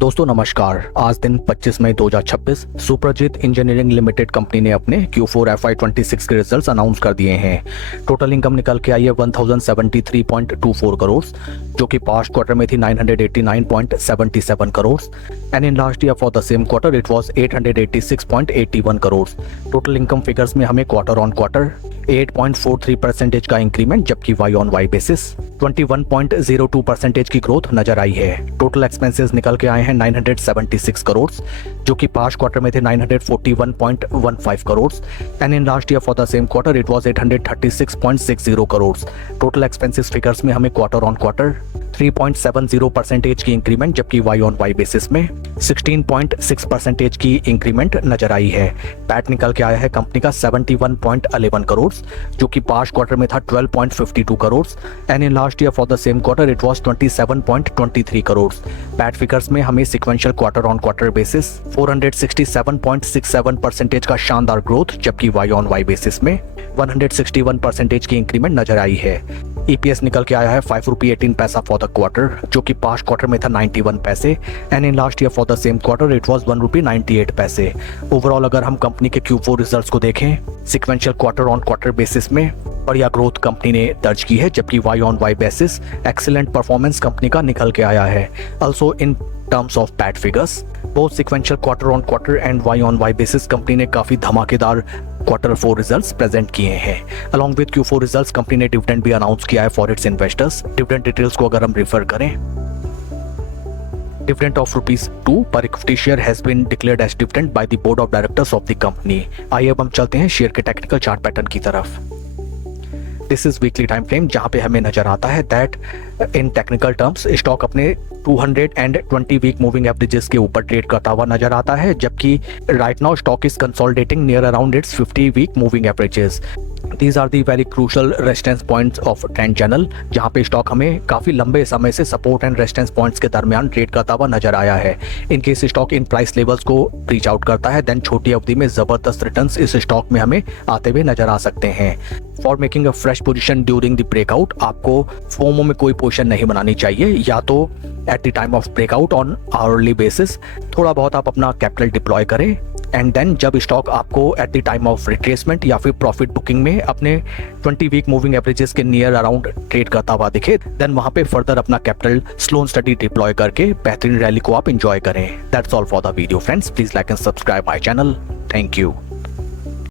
दोस्तों नमस्कार। आज दिन 25 मई 2026 सुप्रजीत इंजीनियरिंग लिमिटेड कंपनी ने अपने Q4 FY26 के रिजल्ट्स अनाउंस कर दिए हैं। टोटल इनकम निकल के आई है 1073.24 करोड़, जो कि पास्ट क्वार्टर में थी 989.77 crore and in last year for the same quarter it was 886.81 crore. Total income figures में हमें क्वार्टर ऑन क्वार्टर 8.43% का इंक्रीमेंट, जबकि वाई ऑन वाई बेसिस 21.02% की ग्रोथ नजर आई है। टोटल एक्सपेंसेस निकल के आए हैं 976 करोड़, जो कि पास्ट क्वार्टर में थे 941.15 crore and in last year for the same quarter it was 836.60 crore. Total expenses figures में हमें क्वार्टर ऑन क्वार्टर 3.70% की इंक्रीमेंट, जबकि वाई ऑन वाई बेसिस में 16.6% की इंक्रीमेंट नजर आई है। पैट निकल के आया है कंपनी का 71.11 करोड़, जो कि पास्ट क्वार्टर में था 12.52 crore and in last year for the same quarter it was 27.23 crore. PAT figures में हमें sequential quarter on quarter basis 467.67% का शानदार ग्रोथ, जबकि वाई ऑन वाई बेसिस में 161% की इंक्रीमेंट नजर आई है। EPS निकल के आया है ₹5.18 फॉर द क्वार्टर, जो कि पास्ट क्वार्टर में था 91 पैसे and in last year for the same quarter it was ₹1.98। Overall अगर हम कंपनी के Q4 रिजल्ट्स को देखें, sequential quarter on quarter basis में बढ़िया ग्रोथ कंपनी ने दर्ज की है, जबकि Y on Y basis excellent performance company का निकल के आया है। Also in terms of PAT figures both sequential quarter on quarter and Y on Y basis company ने काफी धमाकेदार क्वार्टर 4 रिजल्ट्स प्रेजेंट किए हैं। Along with Q4 results company ने डिविडेंड भी अनाउंस किया है for its investors. Dividend details को अगर हम रेफर करें, dividend of ₹2 per equity share has been declared as dividend by the board of directors of the company। आइए अब हम चलते हैं शेयर के टेक्निकल चार्ट पैटर्न की तरफ। This is weekly time frame, जहां पे हमें नजर आता है that in technical terms stock अपने 220 वीक मूविंग एवरेजेस के ऊपर ट्रेड करता हुआ नजर आता है, जबकि right now stock is consolidating near around its 50 week moving averages. These are the very crucial resistance points of trend channel, जहाँ पे स्टॉक हमें काफी लंबे समय से सपोर्ट एंड रेजिस्टेंस पॉइंट्स के दरमियान ट्रेड करता हुआ नजर आया है। In case stock in price levels को रीच आउट करता है, देन छोटी अवधि में जबरदस्त रिटर्न्स इस स्टॉक में हमें आते हुए नजर आ सकते हैं। For making a fresh position during the breakout, आपको फोमो में कोई पोजीशन नहीं बनानी चाहिए, या तो at the time of breakout on hourly basis थोड़ा बहुत आप अपना कैपिटल डिप्लॉय करें एंड देन जब स्टॉक आपको at the time of retracement या फिर प्रॉफिट बुकिंग में अपने 20 वीक मूविंग एवरेजेस के नियर अराउंड ट्रेड करता हुआ दिखे, देन वहां पे फर्दर अपना capital slow and study deploy करके बेहतरीन रैली को आप एंजॉय करें। That's all for the video friends. Please like and subscribe my channel. Thank you.